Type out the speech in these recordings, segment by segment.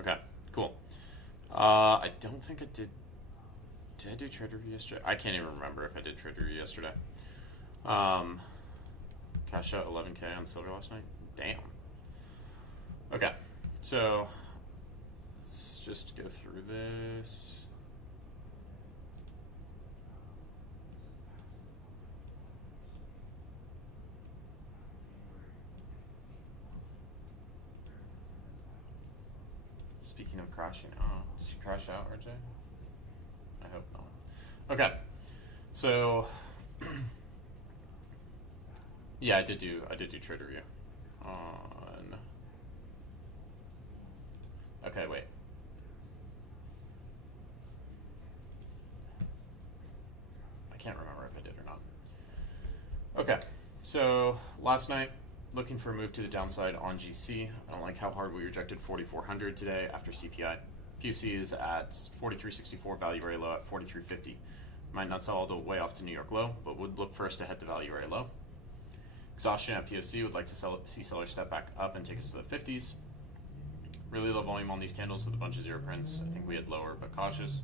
Okay, cool. I don't think I did. Did I do trade review yesterday? I can't even remember if I did trade review yesterday. Um, Cash out 11K on silver last night. Damn. Okay, so let's just go through this. Speaking of crashing, oh, did you crash out, RJ? I hope not. Okay, so yeah, I did do trade review on. Okay, wait. I can't remember if I did or not. Okay, so last night, looking for a move to the downside on GC. I don't like how hard we rejected 4,400 today after CPI. PUC is at 43.64, value very low at 43.50. Might not sell all the way off to New York low, but would look first to head to value very low. Exhaustion at POC would like to see sellers step back up and take us to the 50s. Really low volume on these candles with a bunch of zero prints. I think we had lower but cautious.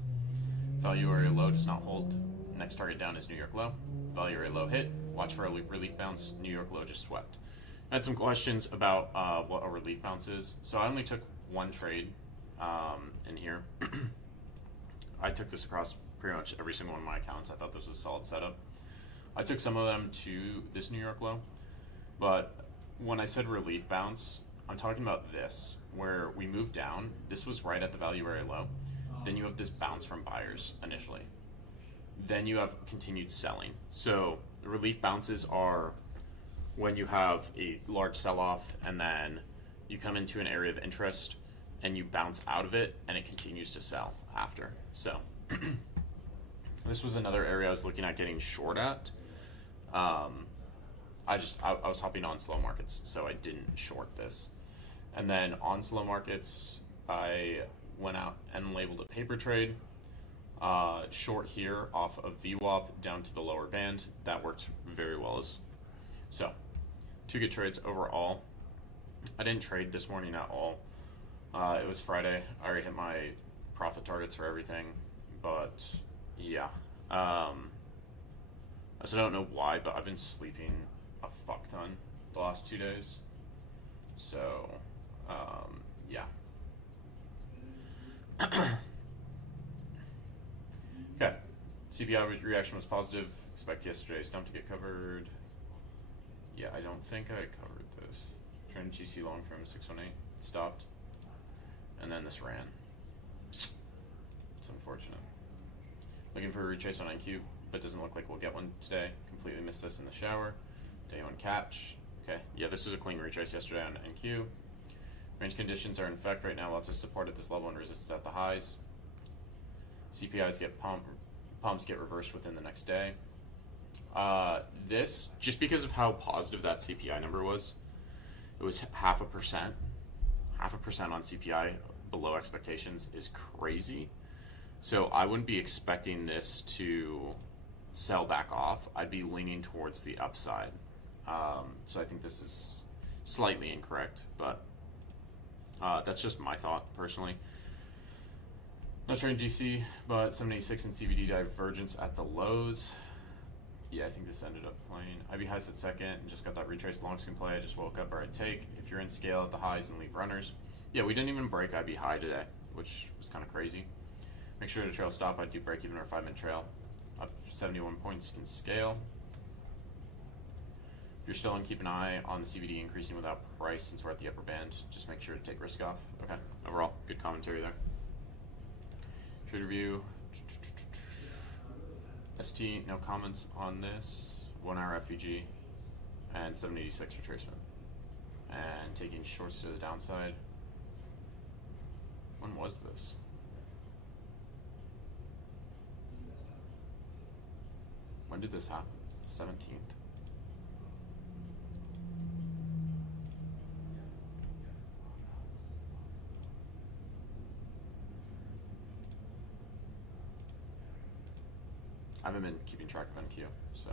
Value area low does not hold. Next target down is New York low. Value area low hit. Watch for a relief bounce. New York low just swept. I had some questions about what a relief bounce is. So I only took one trade in here. I took this across pretty much every single one of my accounts. I thought this was a solid setup. I took some of them to this New York low, but when I said relief bounce, I'm talking about this, where we moved down. This was right at the value area low. Then you have this bounce from buyers initially. Then you have continued selling. So the relief bounces are when you have a large sell-off and then you come into an area of interest and you bounce out of it and it continues to sell after. So this was another area I was looking at getting short at. I was hopping on slow markets, so I didn't short this. And then on slow markets, I went out and labeled a paper trade. Short here off of VWAP down to the lower band. That worked very well. So, two good trades overall. I didn't trade this morning at all. It was Friday. I already hit my profit targets for everything, but yeah. I also don't know why, but I've been sleeping a fuck ton the last 2 days. So, yeah. Okay. CPI reaction was positive. Expect yesterday's dump to get covered. Yeah, I don't think I covered this. Trend GC long from 618 stopped, and then this ran. It's unfortunate. Looking for a retrace on NQ, but doesn't look like we'll get one today. Completely missed this in the shower. Day one catch. Okay, yeah, this was a clean retrace yesterday on NQ. Range conditions are in effect right now. Lots of support at this level and resistance at the highs. CPIs get pumps get reversed within the next day. This, just because of how positive that CPI number was, it was 0.5%. 0.5% on CPI below expectations is crazy. So I wouldn't be expecting this to sell back off. I'd be leaning towards the upside. So I think this is slightly incorrect, but that's just my thought personally. Not trading GC, but 786 and CVD divergence at the lows. Yeah, I think this ended up playing. IB highs at second and just got that retrace. Longs can play. I just woke up or I'd take. If you're in scale at the highs and leave runners. Yeah, we didn't even break IB high today, which was kind of crazy. Make sure to trail stop. I do break even or 5-minute trail. Up 71 points can scale. If you're still in, keep an eye on the CVD increasing without price since we're at the upper band. Just make sure to take risk off. Okay, overall, good commentary there. Trade review. ST, no comments on this. 1 hour FVG and 786 retracement. And taking shorts to the downside. When was this? When did this happen? 17th. I haven't been keeping track of NQ, so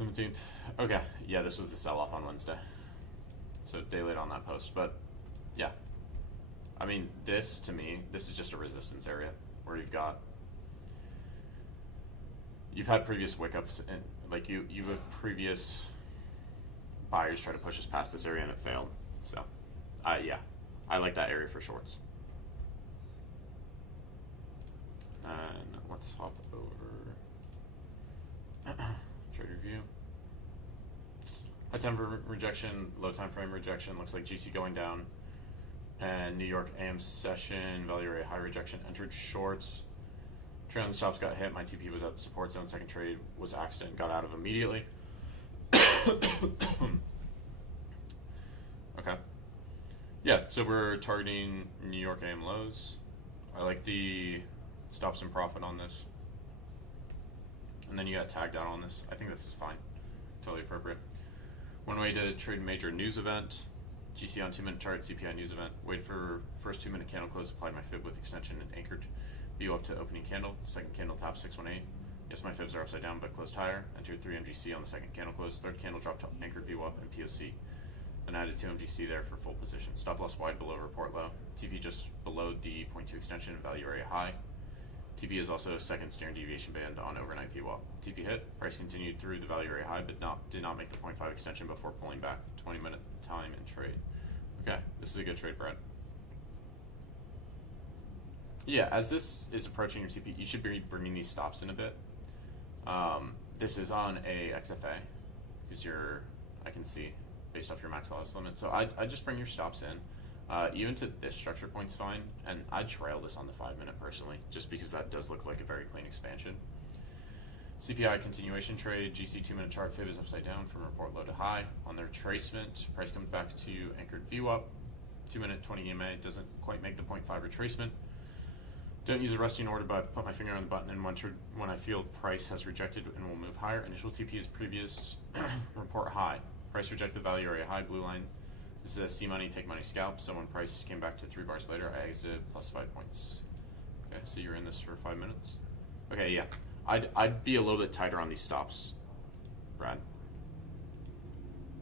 17th. Okay, yeah, this was the sell-off on Wednesday, so day late on that post. But Yeah. I mean, to me, this is just a resistance area where you've had previous wick ups and like you have previous buyers try to push us past this area and it failed. So, yeah, I like that area for shorts. And let's hop over trade review. High time for rejection, low time frame rejection. Looks like GC going down. And New York AM session, value area high rejection, entered shorts. Trade on the stops got hit. My TP was at the support zone. Second trade was accident, got out of immediately. Okay. Yeah, so we're targeting New York AM lows. I like the stops and profit on this. And then you got tagged out on this. I think this is fine. Totally appropriate. One way to trade major news event. GC on 2-minute chart, CPI news event. Wait for first 2-minute candle close. Applied my fib with extension and anchored view up to opening candle. Second candle top 618. Yes, my fibs are upside down but closed higher. Entered 3 MGC on the second candle close. Third candle dropped to anchored view up and POC. Then added 2 MGC there for full position. Stop loss wide below report low. TP just below the 0.2 extension and value area high. TP is also a second standard deviation band on overnight VWAP. TP hit. Price continued through the value area high, but did not make the 0.5 extension before pulling back. 20-minute time and trade. Okay, this is a good trade, Brett. Yeah, as this is approaching your TP, you should be bringing these stops in a bit. This is on a XFA because I can see based off your max loss limit. So I just bring your stops in. Even to this structure point's fine, and I'd trail this on the 5-minute personally, just because that does look like a very clean expansion. CPI continuation trade, GC 2-minute chart fib is upside down from report low to high. On their tracement, price comes back to anchored view up. 2-minute 20 EMA doesn't quite make the 0.5 retracement. Don't use a resting order, but put my finger on the button and when I feel price has rejected and will move higher. Initial TP is previous report high. Price rejected value area high, blue line. This is a C money, take money scalp. So when price came back to 3 bars later, I exited plus 5 points. Okay, so you're in this for 5 minutes. Okay, yeah. I'd be a little bit tighter on these stops, Brad.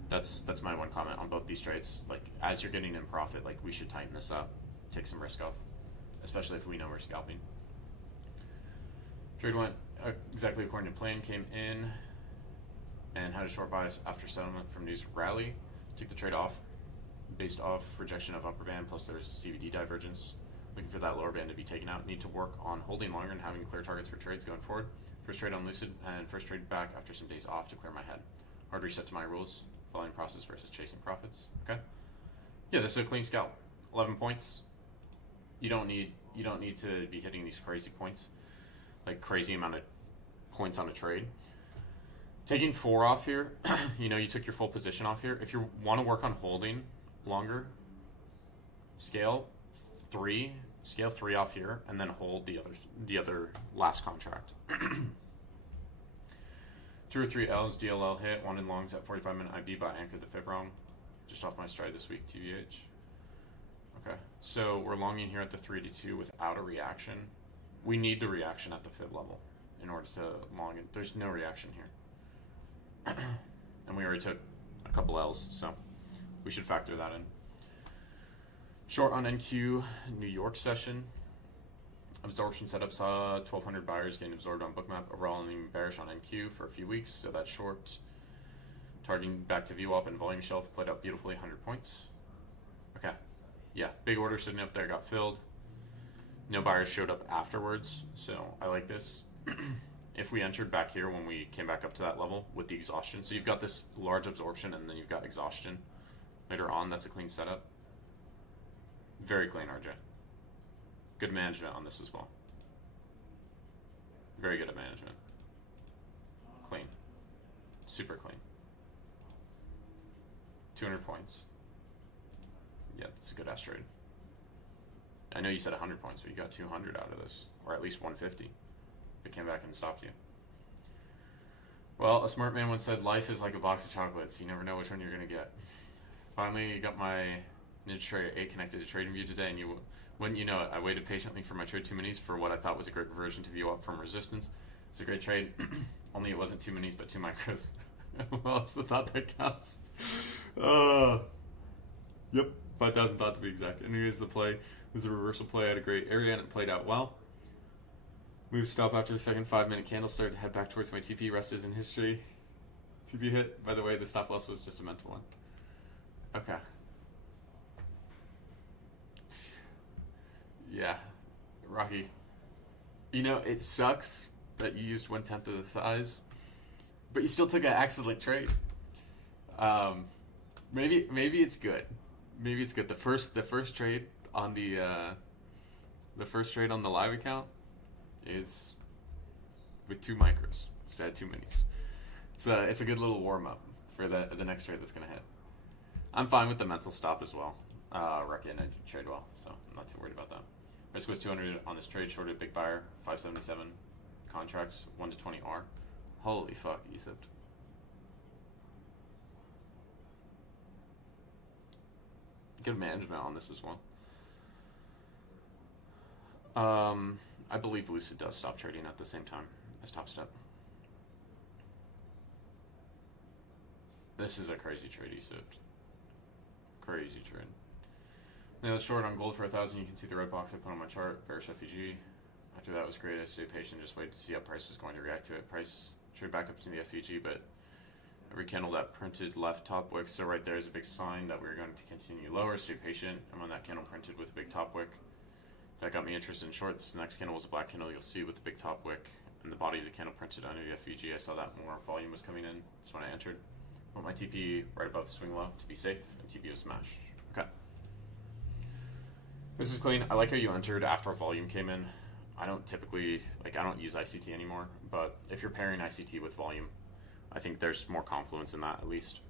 That's my one comment on both these trades. Like, as you're getting in profit, like, we should tighten this up, take some risk off, especially if we know we're scalping. Trade went exactly according to plan, came in and had a short bias after settlement from news rally. Took the trade off based off rejection of upper band, plus there's CVD divergence. Looking for that lower band to be taken out. Need to work on holding longer and having clear targets for trades going forward. First trade on Lucid and first trade back after some days off to clear my head. Hard reset to my rules. Following process versus chasing profits. Okay. Yeah, this is a clean scalp. 11 points. You don't need to be hitting these crazy points, like crazy amount of points on a trade. Taking 4 off here, you took your full position off here. If you want to work on holding longer, scale 3 off here, and then hold the other last contract. 2 or 3 L's, DLL hit, 1 in longs at 45-minute IB, but anchored the fib wrong. Just off my stride this week, TVH. Okay, so we're longing here at the 3 to 2 without a reaction. We need the reaction at the fib level in order to long it. There's no reaction here. And we already took a couple L's, so we should factor that in. Short on NQ, New York session. Absorption setup saw 1,200 buyers getting absorbed on Bookmap. Overall, I'm bearish on NQ for a few weeks, so that short. Targeting back to VWAP and volume shelf played out beautifully, 100 points. Okay, yeah, big order sitting up there got filled. No buyers showed up afterwards, so I like this. If we entered back here when we came back up to that level with the exhaustion, so you've got this large absorption and then you've got exhaustion later on, that's a clean setup. Very clean, RJ. Good management on this as well. Very good at management. Clean. Super clean. 200 points. Yeah, that's a good ass trade. I know you said 100 points, but you got 200 out of this, or at least 150. It came back and stopped you. Well, a smart man once said, life is like a box of chocolates. You never know which one you're going to get. Finally, got my NinjaTrader 8 connected to TradingView today, and wouldn't you know it, I waited patiently for my trade 2 minis for what I thought was a great reversion to view up from resistance. It's a great trade, only it wasn't 2 minis, but 2 micros. Well, it's the thought that counts. Yep. 5,000 thought to be exact. Anyways, the play was a reversal play at a great area and it played out well. Move stop after the second 5-minute candle started to head back towards my TP. Rest is in history. TP hit. By the way, the stop loss was just a mental one. Okay. Yeah. Rocky. You know, it sucks that you used 1/10 of the size, but you still took an excellent trade. Maybe it's good. Maybe it's good. The first trade on the live account is with 2 micros instead of 2 minis. It's a good little warm up for the next trade that's gonna hit. I'm fine with the mental stop as well. Rocky and I trade well, so I'm not too worried about that. Risk was 200 on this trade, shorted big buyer, 577 contracts, 1 to 20 R. Holy fuck, Egypt. Good management on this as well. I believe Lucid does stop trading at the same time as Top Step. This is a crazy trade, Egypt. Crazy trade. Now it's short on gold for 1,000. You can see the red box I put on my chart. Bearish FEG. After that was great. I stayed patient, just waited to see how price was going to react to it. Price trade back up to the FEG, but every candle that printed left top wick. So right there is a big sign that we're going to continue lower. Stay patient. I'm on that candle printed with a big top wick. That got me interested in shorts. The next candle was a black candle. You'll see with the big top wick and the body of the candle printed under the FEG. I saw that more volume was coming in. That's when I entered. Put my TP right above the swing low to be safe, and TP was smash. Okay. This is clean. I like how you entered after volume came in. I don't typically, I don't use ICT anymore, but if you're pairing ICT with volume, I think there's more confluence in that at least.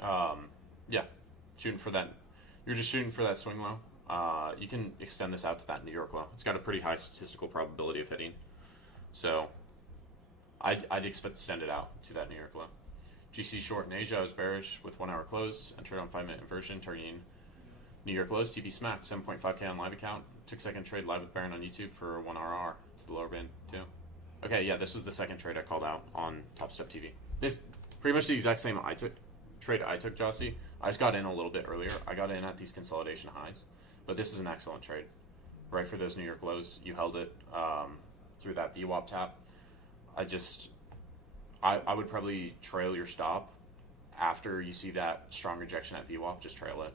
Yeah, shooting for that. You're just shooting for that swing low. You can extend this out to that New York low. It's got a pretty high statistical probability of hitting. So I'd extend it out to that New York low. GC short in Asia, I was bearish with 1 hour close. Entered on 5-minute inversion, targeting New York lows. TP smacked 7.5K on live account. Took second trade live with Baron on YouTube for 1 RR to the lower band too. Okay, yeah, this was the second trade I called out on Top Step TV. This pretty much the exact same trade I took, Jossie. I just got in a little bit earlier. I got in at these consolidation highs, but this is an excellent trade. Right for those New York lows, you held it through that VWAP tap. I would probably trail your stop after you see that strong rejection at VWAP. Just trail it.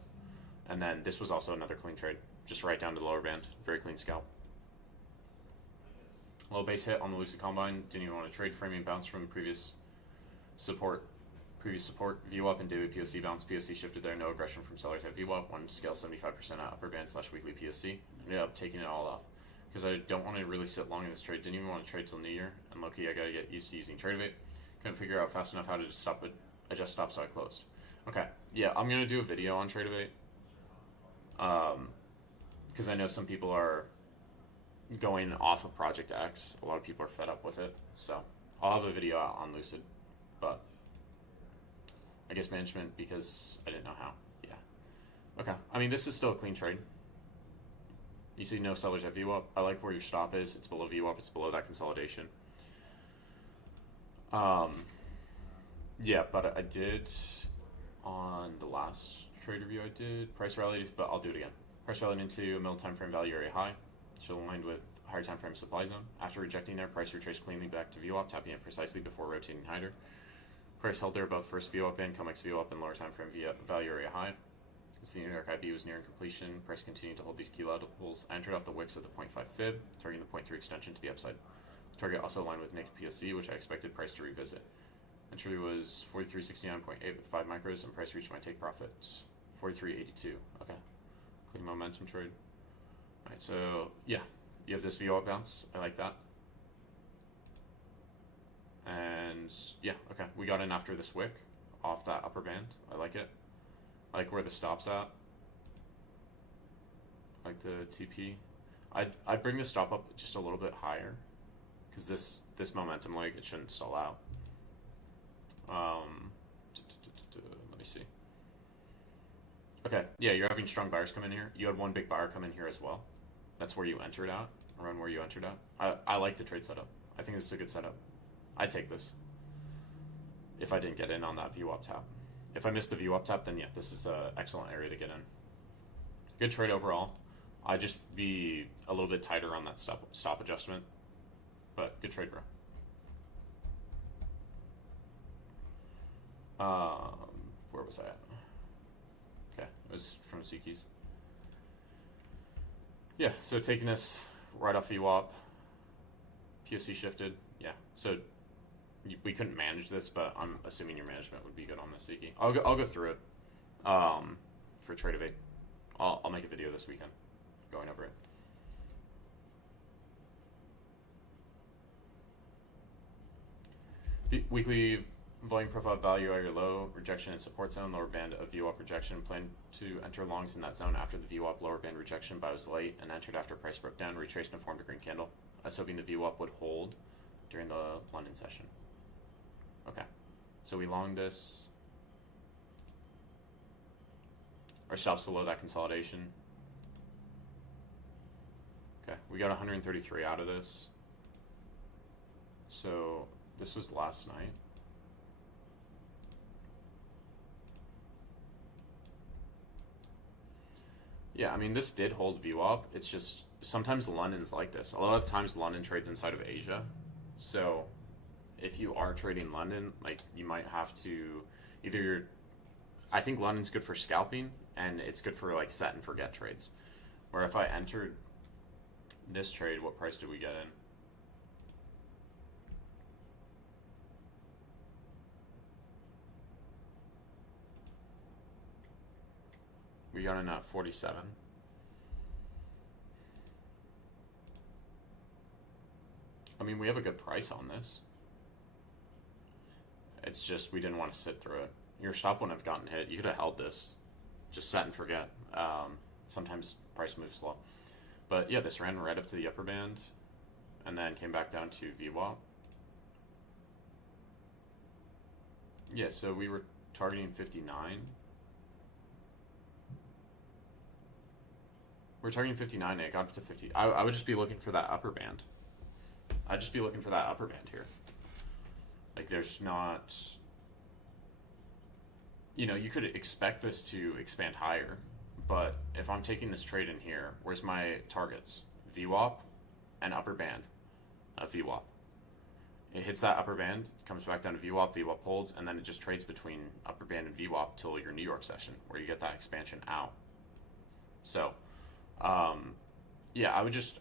And then this was also another clean trade. Just right down to the lower band. Very clean scalp. Low base hit on the Lucid Combine. Didn't even want to trade. Framing bounce from previous support. VWAP and daily POC bounce. POC shifted there. No aggression from sellers at VWAP. One scale 75% at upper band / weekly POC. Ended up taking it all off. Because I don't want to really sit long in this trade. Didn't even want to trade till New Year. And low-key, I got to get used to using Tradebait. Couldn't figure out fast enough how to just adjust stop, so I closed. Okay, yeah, I'm going to do a video on Tradebait. Because I know some people are going off of Project X. A lot of people are fed up with it. So I'll have a video out on Lucid. But I guess management, because I didn't know how. Yeah. Okay, I mean, this is still a clean trade. You see no sellers at VWAP. I like where your stop is. It's below VWAP. It's below that consolidation. Yeah, but I did on the last trade review I did price rallied, but I'll do it again. Price rallied into a middle time frame value area high, so aligned with higher time frame supply zone. After rejecting there, price retraced cleanly back to VWAP, tapping it precisely before rotating higher. Price held there above first VWAP band, COMEX VWAP, and lower time frame value area high. As the New York IB was nearing completion, price continued to hold these key levels. I entered off the wicks at the 0.5 fib, targeting the 0.3 extension to the upside. Target also aligned with naked POC, which I expected price to revisit. Entry was 4369.8 with 5 micros, and price reached my take profit 4382. Okay, clean momentum trade. All right, so yeah, you have this VWAP bounce. I like that. And yeah, okay, we got in after this wick off that upper band. I like it. I like where the stop's at. I like the TP. I'd bring the stop up just a little bit higher. Because this momentum leg, it shouldn't stall out. Let me see. Okay, yeah, you're having strong buyers come in here. You had one big buyer come in here as well. That's where you entered at, around where you entered at. I like the trade setup. I think this is a good setup. I'd take this if I didn't get in on that VWAP tap. If I miss the view up top, then yeah, this is an excellent area to get in. Good trade overall. I'd just be a little bit tighter on that stop adjustment, but good trade, bro. Where was I at? Okay, it was from C-Keys. Yeah, so taking this right off VWAP, POC shifted. Yeah, so we couldn't manage this, but I'm assuming your management would be good on this, Ziki. I'll go through it for Trade of 8. I'll make a video this weekend going over it. Weekly volume profile value at your low, rejection and support zone, lower band of VWAP rejection. Plan to enter longs in that zone after the VWAP lower band rejection, but I was late and entered after price broke down, retraced and formed a green candle. I was hoping the VWAP would hold during the London session. Okay, so we long this. Our stops below that consolidation. Okay, we got 133 out of this. So this was last night. Yeah, I mean, this did hold VWAP. It's just sometimes London's like this. A lot of the times London trades inside of Asia. So if you are trading London, like, you might have to either I think London's good for scalping and it's good for like set and forget trades. Where if I entered this trade, what price did we get in? We got in at 47. I mean, we have a good price on this. It's just we didn't want to sit through it. Your stop wouldn't have gotten hit. You could have held this. Just set and forget. Sometimes price moves slow. But yeah, this ran right up to the upper band and then came back down to VWAP. Yeah, so we were targeting 59. We're targeting 59 and it got up to 50. I would just be looking for that upper band. I'd just be looking for that upper band here. Like, there's not... You know, you could expect this to expand higher, but if I'm taking this trade in here, where's my targets? VWAP and upper band of VWAP. It hits that upper band, comes back down to VWAP, VWAP holds, and then it just trades between upper band and VWAP till your New York session, where you get that expansion out. So, yeah, I would just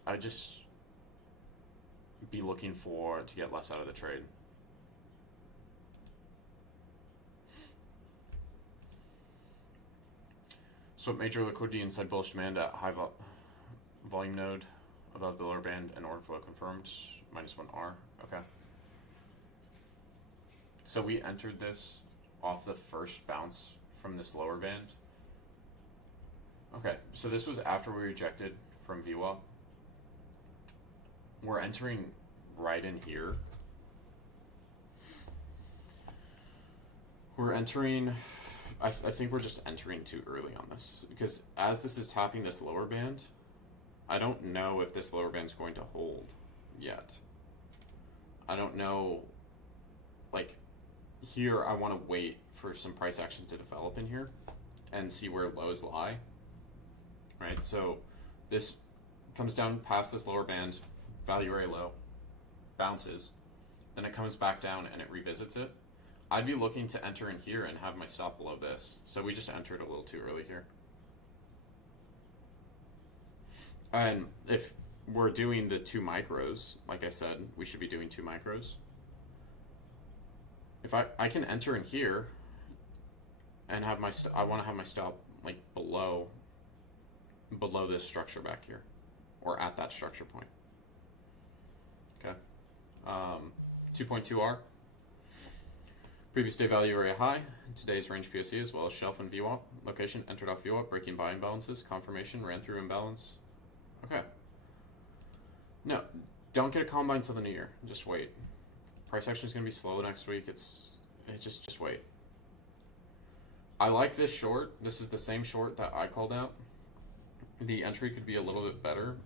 be looking to get less out of the trade. So major liquidity inside bullish demand at high volume node above the lower band and order flow confirmed, -1R. Okay. So we entered this off the first bounce from this lower band. Okay, so this was after we rejected from VWAP. We're entering right in here. We're entering... I think we're just entering too early on this, because as this is tapping this lower band, I don't know if this lower band is going to hold yet. I don't know, like, here I want to wait for some price action to develop in here and see where lows lie, right? So this comes down past this lower band, value area low, bounces, then it comes back down and it revisits it. I'd be looking to enter in here and have my stop below this. So we just entered a little too early here. And if we're doing the 2 micros, like I said, we should be doing 2 micros. If I can enter in here and have my, I want to have my stop like below this structure back here, or at that structure point. Okay. 2.2R. Previous day value area high, today's range POC as well as shelf and VWAP. Location entered off VWAP, breaking buy imbalances. Confirmation ran through imbalance. Okay. No, don't get a combine until the new year. Just wait. Price action is going to be slow next week. Just wait. I like this short. This is the same short that I called out. The entry could be a little bit better.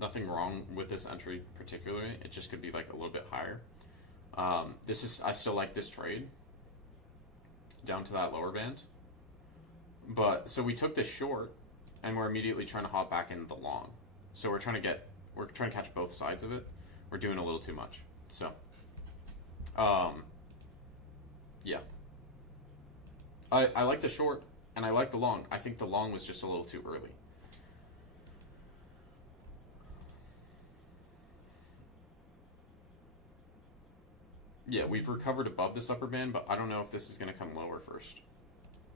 Nothing wrong with this entry particularly. It just could be like a little bit higher. I still like this trade. down to that lower band. But so we took this short, and we're immediately trying to hop back into the long. So we're trying to catch both sides of it. We're doing a little too much. So, yeah. I like the short, and I like the long. I think the long was just a little too early. Yeah, we've recovered above this upper band, but I don't know if this is going to come lower first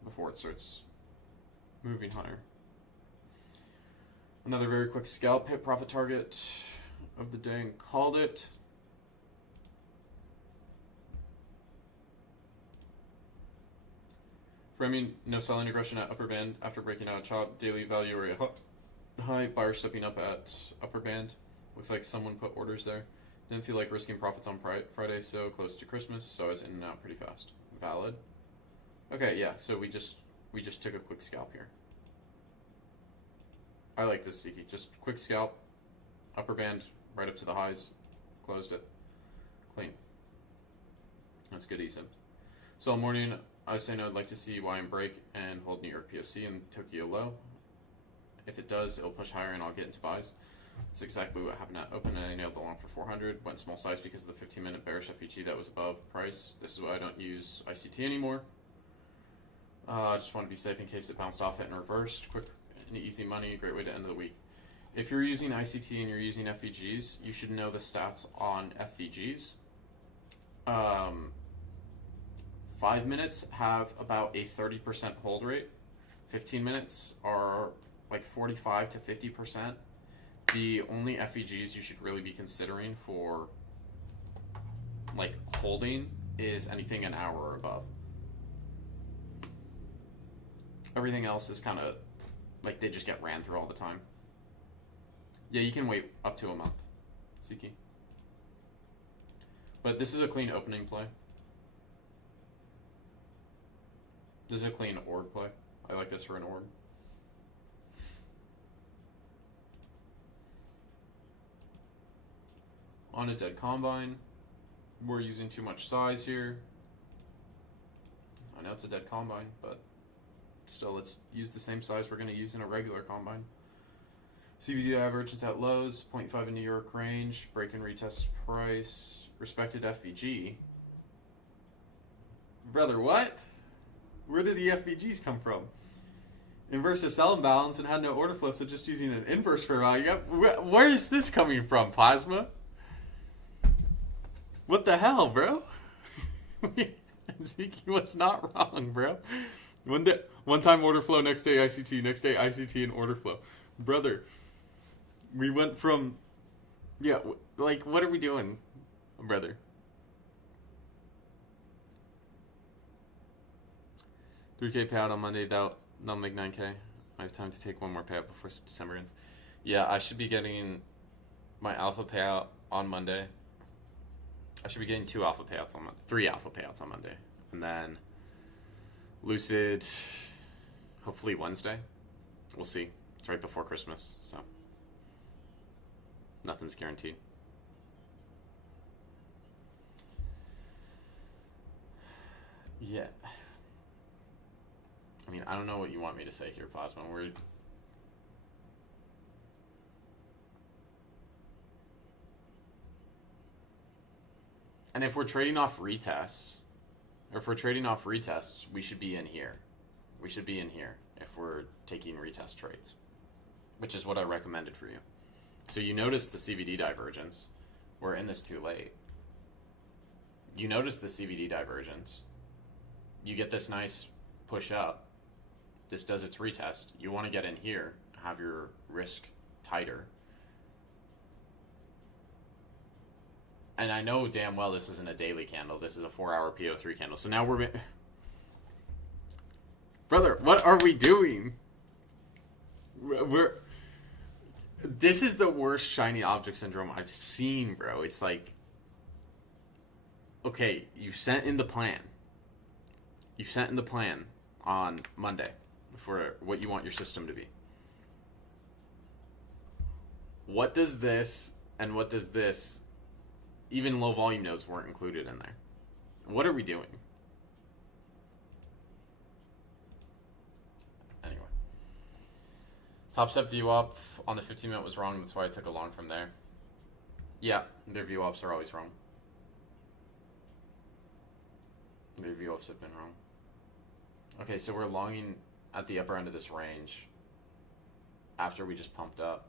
before it starts moving higher. Another very quick scalp, hit profit target of the day and called it. Framing, no selling aggression at upper band after breaking out a chop. Daily value area high. Buyer stepping up at upper band. Looks like someone put orders there. Didn't feel like risking profits on Friday, so close to Christmas, so I was in and out pretty fast. Valid. Okay, yeah, so we just took a quick scalp here. I like this, Siki. Just quick scalp, upper band, right up to the highs, closed it. Clean. That's good, Ethan. So all morning, I was saying I'd like to see YM break and hold New York PFC and Tokyo low. If it does, it'll push higher and I'll get into buys. That's exactly what happened at open, and I nailed the long for 400. Went small size because of the 15-minute bearish FEG that was above price. This is why I don't use ICT anymore. I just want to be safe in case it bounced off it and reversed. Quick and easy money, great way to end the week. If you're using ICT and you're using FEGs, you should know the stats on FEGs. 5 minutes have about a 30% hold rate. 15 minutes are like 45 to 50%. The only FEGs you should really be considering for like holding is anything an hour or above. Everything else is kind of like they just get ran through all the time. Yeah, you can wait up to a month, Siki. But this is a clean opening play. This is a clean orb play. I like this for an orb. On a dead combine, we're using too much size here. I know it's a dead combine, but still, let's use the same size we're going to use in a regular combine. CVD divergence at lows, 0.5 in New York range, break and retest price, respected FVG. Brother, what? Where did the FVGs come from? Inverse to sell imbalance and had no order flow, so just using an inverse for value. Where is this coming from, Plasma? What the hell, bro? Zeke was not wrong, bro. One time order flow, next day ICT, next day ICT and order flow. Brother, we went from... Yeah, like, what are we doing, brother? $3K payout on Monday, that'll make $9K. I have time to take one more payout before December ends. Yeah, I should be getting my alpha payout on Monday. I should be getting 2 alpha payouts on Monday. 3 alpha payouts on Monday. And then Lucid, hopefully Wednesday. We'll see. It's right before Christmas, so nothing's guaranteed. Yeah. I mean, I don't know what you want me to say here, Plasma. And if we're trading off retests, we should be in here. We should be in here if we're taking retest trades, which is what I recommended for you. So you notice the CVD divergence. We're in this too late. You notice the CVD divergence. You get this nice push up. This does its retest. You want to get in here, have your risk tighter. And I know damn well this isn't a daily candle. This is a 4-hour PO3 candle. So now we're... Brother, what are we doing? This is the worst shiny object syndrome I've seen, bro. It's like... Okay, you sent in the plan. You sent in the plan on Monday for what you want your system to be. What does this and what does this... Even low volume nodes weren't included in there. What are we doing? Top step VWAP on the 15-minute was wrong. That's why I took a long from there. Yeah, their VWAPs are always wrong. Their VWAPs have been wrong. Okay, so we're longing at the upper end of this range after we just pumped up.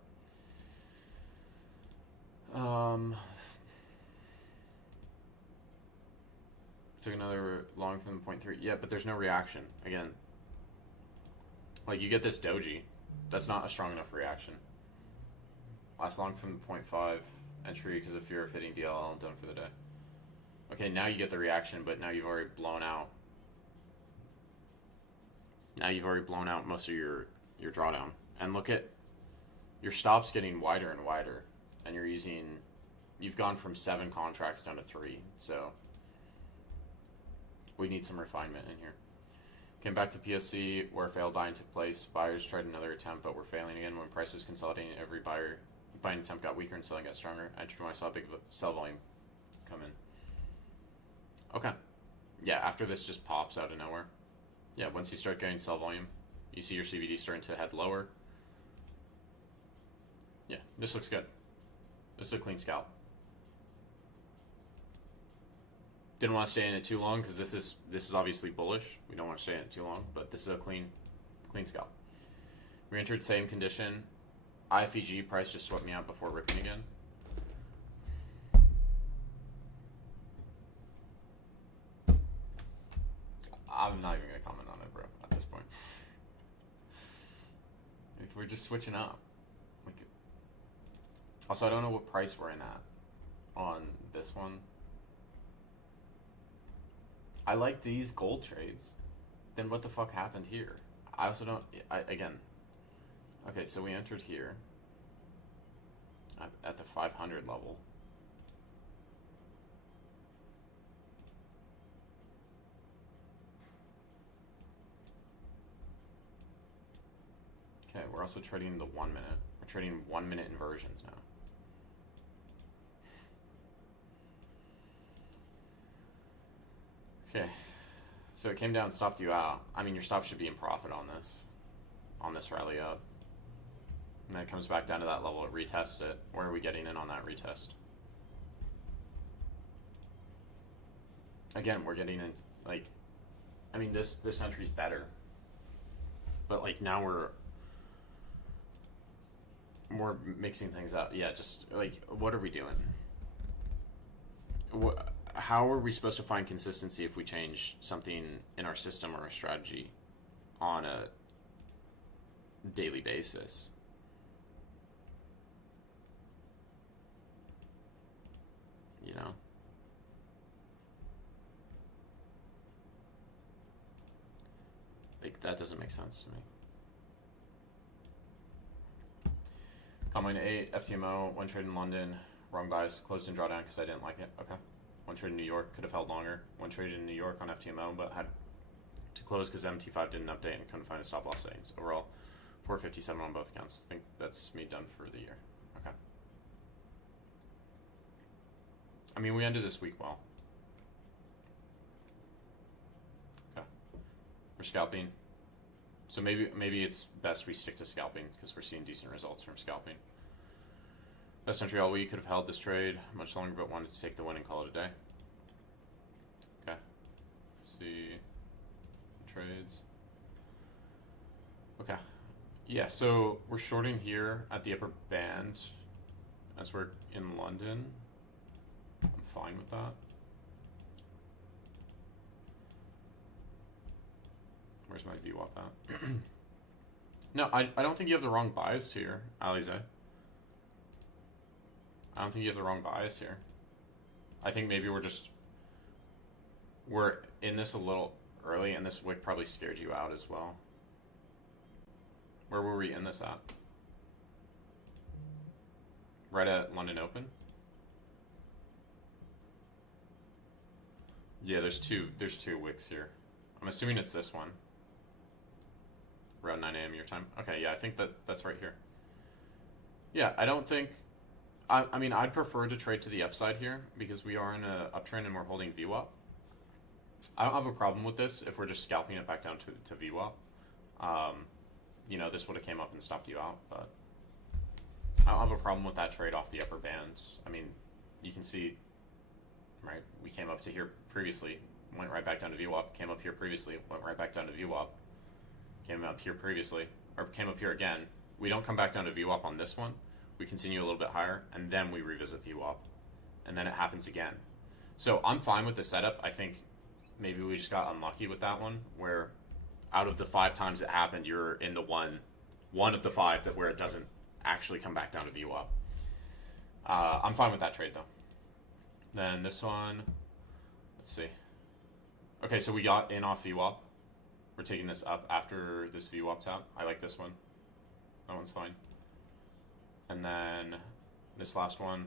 Took another long from the 0.3. Yeah, but there's no reaction. Again, like you get this doji. That's not a strong enough reaction. Last long from the 0.5 entry because of fear of hitting DLL and done for the day. Okay, now you get the reaction, but now you've already blown out. Now you've already blown out most of your drawdown. And look at your stops getting wider and wider. And you've gone from 7 contracts down to 3. So we need some refinement in here. Came back to PSC where failed buying took place. Buyers tried another attempt, but were failing again. When price was consolidating, every buying attempt got weaker and selling got stronger. I entered when I saw a big sell volume come in. Okay. Yeah, after this just pops out of nowhere. Yeah, once you start getting sell volume, you see your CVD starting to head lower. Yeah, this looks good. This is a clean scalp. Didn't want to stay in it too long because this is obviously bullish. We don't want to stay in it too long, but this is a clean scalp. We entered same condition. IFEG price just swept me out before ripping again. I'm not even gonna comment on it, bro. At this point, we're just switching up. Also, I don't know what price we're in at on this one. I like these gold trades. Then what the fuck happened here? I also don't. Again. Okay, so we entered here at the 500 level. Okay, we're also trading the 1 minute. We're trading 1 minute inversions now. Okay, so it came down and stopped you out. I mean, your stop should be in profit on this rally up. And then it comes back down to that level, it retests it. Where are we getting in on that retest? Again, we're getting in, like, I mean, this entry's better. But, like, now we're mixing things up. Yeah, just, like, what are we doing? How are we supposed to find consistency if we change something in our system or our strategy on a daily basis? You know? Like, that doesn't make sense to me. Combine 8, FTMO, one trade in London, wrong buys, closed in drawdown because I didn't like it. Okay. One trade in New York, could have held longer. One trade in New York on FTMO, but had to close because MT5 didn't update and couldn't find the stop loss settings. Overall, 457 on both accounts. I think that's me done for the year. Okay. I mean, we ended this week well. Okay. We're scalping. So maybe it's best we stick to scalping because we're seeing decent results from scalping. Best entry all week, could have held this trade much longer, but wanted to take the win and call it a day. Okay. Let's see trades. Okay. Yeah, so we're shorting here at the upper band as we're in London. I'm fine with that. Where's my VWAP at? No, I don't think you have the wrong bias here, Alize. I don't think you have the wrong bias here. I think maybe we're in this a little early, and this wick probably scared you out as well. Where were we in this at? Right at London Open? Yeah, there's two wicks here. I'm assuming it's this one. Around 9 a.m. your time. Okay, yeah, I think that's right here. Yeah, I don't think... I mean, I'd prefer to trade to the upside here because we are in an uptrend and we're holding VWAP. I don't have a problem with this if we're just scalping it back down to VWAP. this would have came up and stopped you out, but I don't have a problem with that trade off the upper band. I mean, you can see, right, we came up to here previously, went right back down to VWAP, came up here previously, went right back down to VWAP, came up here previously, or came up here again. We don't come back down to VWAP on this one. We continue a little bit higher, and then we revisit VWAP, and then it happens again. So I'm fine with the setup. I think maybe we just got unlucky with that one, where out of the 5 times it happened, you're in the one of the 5 that where it doesn't actually come back down to VWAP. I'm fine with that trade though. Then this one, let's see. Okay, so we got in off VWAP. We're taking this up after this VWAP tap. I like this one. That one's fine. And then this last one.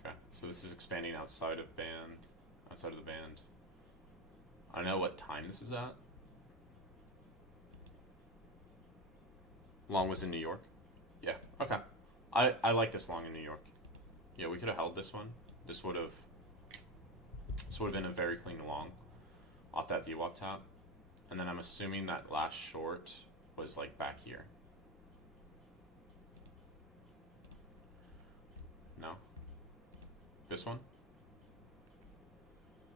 Okay, so this is expanding outside of the band. I don't know what time this is at. Long was in New York? Yeah, okay. I like this long in New York. Yeah, we could have held this one. This would have been a very clean long off that VWAP tap. And then I'm assuming that last short was like back here. No? This one?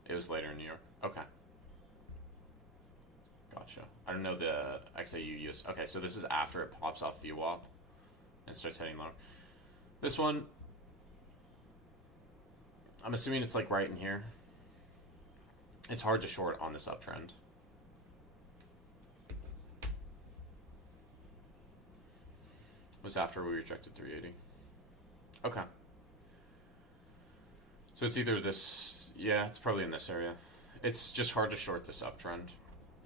It was later in New York. Okay. Gotcha. I don't know the XAU use. Okay, so this is after it pops off VWAP and starts heading lower. This one, I'm assuming it's like right in here. It's hard to short on this uptrend. It was after we rejected 380. Okay. So it's either this, yeah, it's probably in this area. It's just hard to short this uptrend.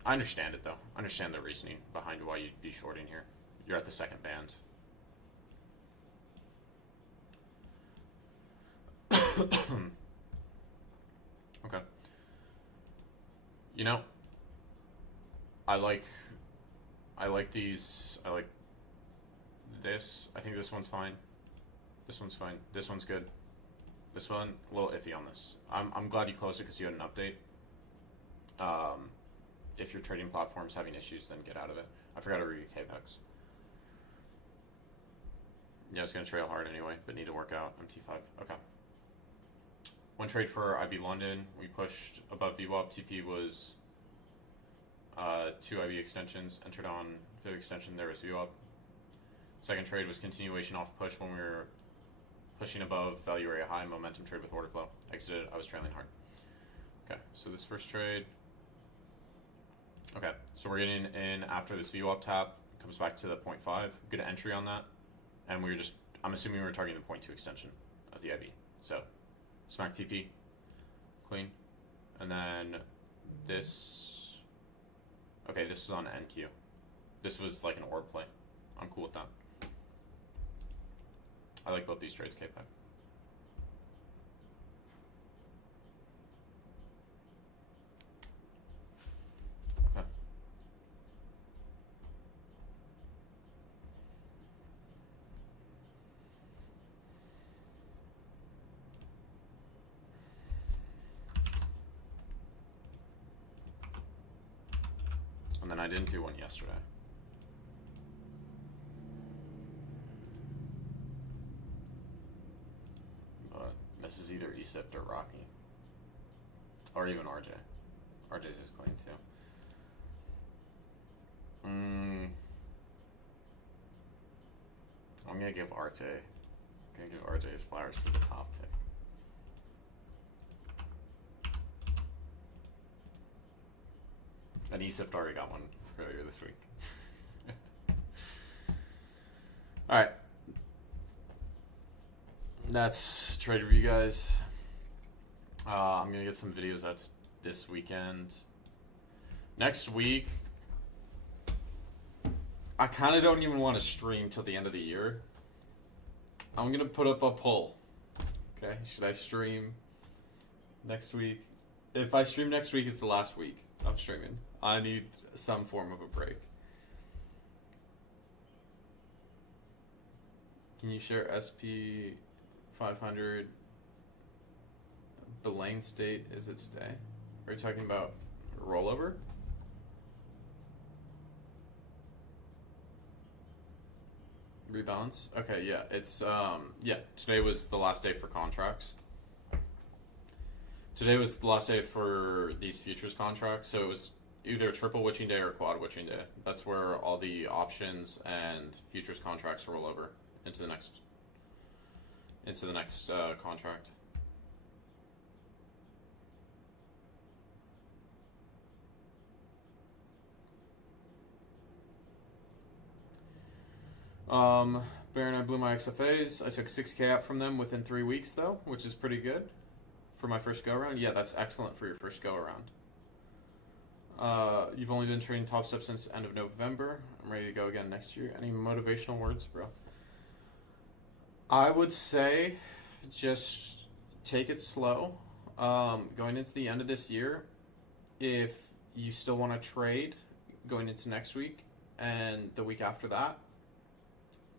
I understand it though. I understand the reasoning behind why you'd be shorting here. You're at the second band. Okay. I like these. I like this. I think this one's fine. This one's fine. This one's good. This one, a little iffy on this. I'm glad you closed it because you had an update. If your trading platform's having issues, then get out of it. I forgot to read KPEX. Yeah, I was going to trail hard anyway, but need to work out. I'm T5. Okay. One trade for IB London. We pushed above VWAP. TP was 2 IB extensions. Entered on 5th extension. There was VWAP. Second trade was continuation off push when we were pushing above value area high. Momentum trade with order flow. Exited. I was trailing hard. Okay, so this first trade. Okay, so we're getting in after this VWAP tap. Comes back to the 0.5. Good entry on that. And we were just, I'm assuming we were targeting the 0.2 extension of the IB. So, smack TP. Clean. And then this. Okay, this was on NQ. This was like an orb play. I'm cool with that. I like both these trades, KPEG. Okay. And then I didn't do one yesterday. But this is either Ecipt or Rocky. Or even RJ. RJ's just clean too. I'm gonna give RJ his flowers for the top tick. And Ecipt already got one earlier this week. Alright. That's trade review, guys. I'm going to get some videos out this weekend. Next week, I kind of don't even want to stream till the end of the year. I'm going to put up a poll. Okay, should I stream next week? If I stream next week, it's the last week I'm streaming. I need some form of a break. Can you share SP 500? Belane State is it today? Are you talking about rollover? rebalance. Okay, yeah, it's today was the last day for contracts. Today was the last day for these futures contracts, so it was either a triple witching day or a quad witching day. That's where all the options and futures contracts roll over into the next contract. Baron, I blew my XFAs. I took 6K out from them within 3 weeks, though, which is pretty good for my first go-around. Yeah, that's excellent for your first go-around. You've only been trading Top Step since end of November. I'm ready to go again next year. Any motivational words, bro? I would say just take it slow. Going into the end of this year, if you still want to trade going into next week and the week after that,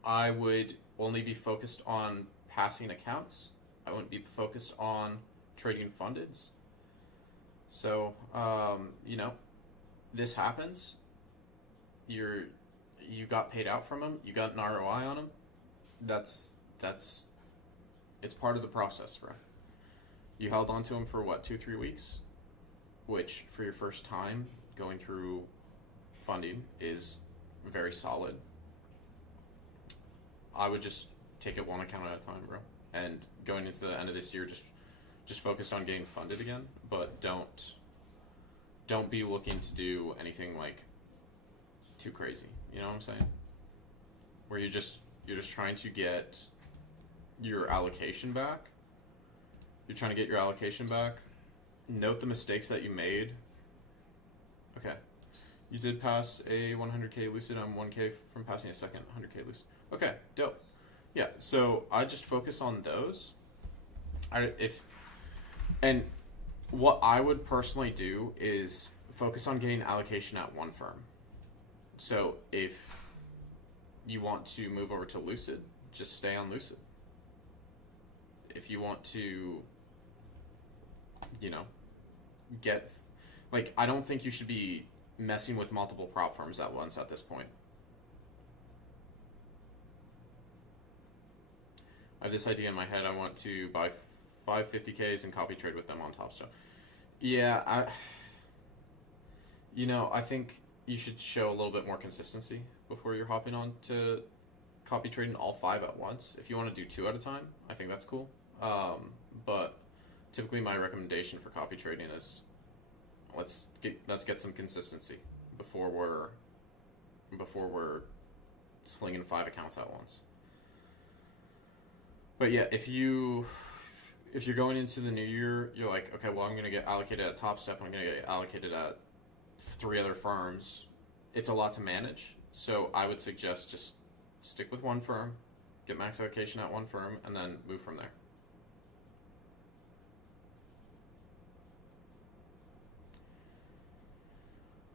I would only be focused on passing accounts. I wouldn't be focused on trading fundeds. So, this happens. You got paid out from them. You got an ROI on them. That's it's part of the process, bro. You held on to them for what, 2-3 weeks, which for your first time going through funding is very solid. I would just take it one account at a time, bro. And going into the end of this year, just focused on getting funded again, but don't be looking to do anything like too crazy. You know what I'm saying? Where you're just trying to get your allocation back. You're trying to get your allocation back. Note the mistakes that you made. Okay. You did pass a 100K lucid. I'm 1K from passing a second 100K lucid. Okay, dope. Yeah, so I just focus on those. And what I would personally do is focus on getting allocation at one firm. So if you want to move over to Lucid, just stay on Lucid. If you want to, I don't think you should be messing with multiple prop firms at once at this point. I have this idea in my head. I want to buy 550Ks and copy trade with them on Top Step. Yeah, I think you should show a little bit more consistency before you're hopping on to copy trading all 5 at once. If you want to do 2 at a time, I think that's cool. But typically my recommendation for copy trading is let's get some consistency before we're slinging 5 accounts at once. But yeah, if you're going into the new year, you're like, okay, well, I'm going to get allocated at Top Step, I'm going to get allocated at 3 other firms. It's a lot to manage, so I would suggest just stick with one firm, get max allocation at one firm, and then move from there.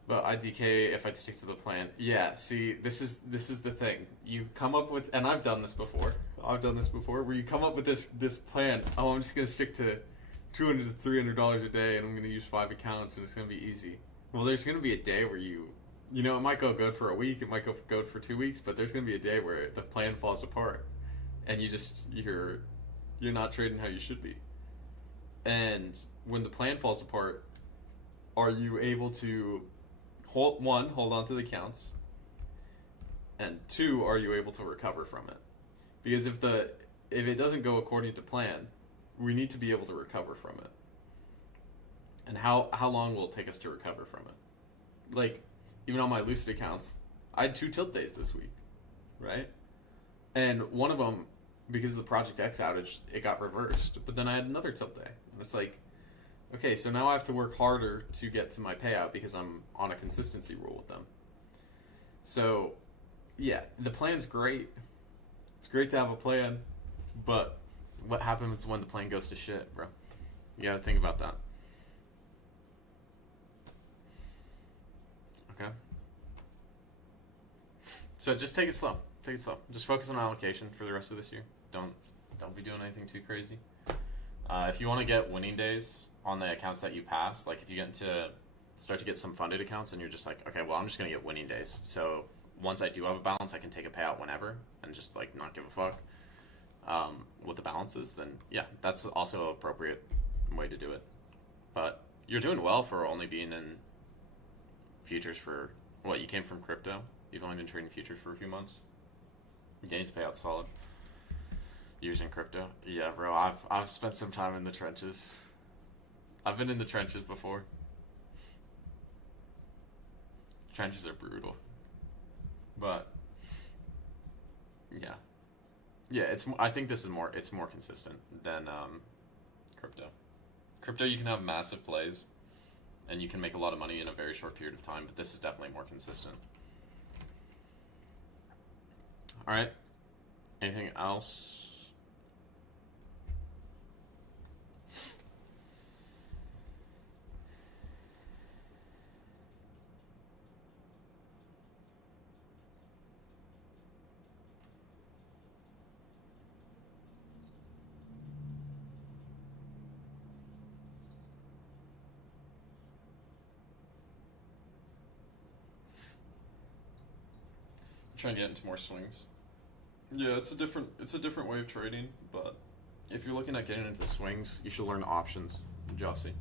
But I'd DK if I'd stick to the plan. Yeah, see, this is the thing. You come up with, and I've done this before, where you come up with this plan. Oh, I'm just going to stick to $200 to $300 a day, and I'm going to use 5 accounts, and it's going to be easy. Well, there's going to be a day where it might go good for a week, it might go good for 2 weeks, but there's going to be a day where the plan falls apart, and you're not trading how you should be. And when the plan falls apart, are you able to hold on to the accounts, and 2, are you able to recover from it? Because if it doesn't go according to plan, we need to be able to recover from it. And how long will it take us to recover from it? Like, even on my Lucid accounts, I had 2 tilt days this week, right? And one of them, because of the Project X outage, it got reversed. But then I had another tilt day. And it's like, okay, so now I have to work harder to get to my payout because I'm on a consistency rule with them. So, yeah, the plan's great. It's great to have a plan, but what happens when the plan goes to shit, bro? You gotta think about that. Okay? So just take it slow. Take it slow. Just focus on allocation for the rest of this year. Don't be doing anything too crazy. If you want to get winning days on the accounts that you pass, like if you start to get some funded accounts and you're just like, okay, well, I'm just going to get winning days. So once I do have a balance, I can take a payout whenever and just like not give a fuck what the balance is, then yeah, that's also an appropriate way to do it. But you're doing well for only being in futures for what, you came from crypto? You've only been trading futures for a few months. Gains payout solid. Years in crypto. Yeah, bro. I've spent some time in the trenches. I've been in the trenches before. Trenches are brutal. But yeah, It's. I think this is more. It's more consistent than crypto. Crypto, you can have massive plays, and you can make a lot of money in a very short period of time. But this is definitely more consistent. All right. Anything else? Trying to get into more swings. Yeah, it's a different way of trading, but if you're looking at getting into swings, you should learn options, Jossie.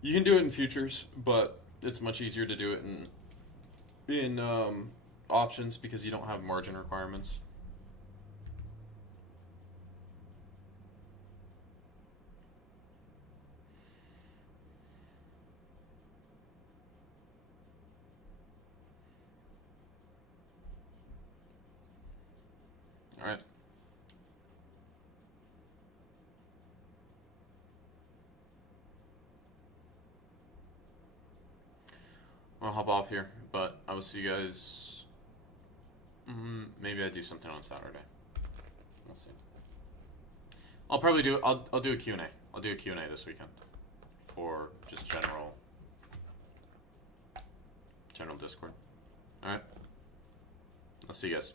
You can do it in futures, but it's much easier to do it in options because you don't have margin requirements. All right. I'll hop off here, but I will see you guys. Maybe I do something on Saturday. We'll see. I'll probably do. I'll do a Q&A. I'll do a Q&A this weekend for just general Discord. All right. I'll see you guys.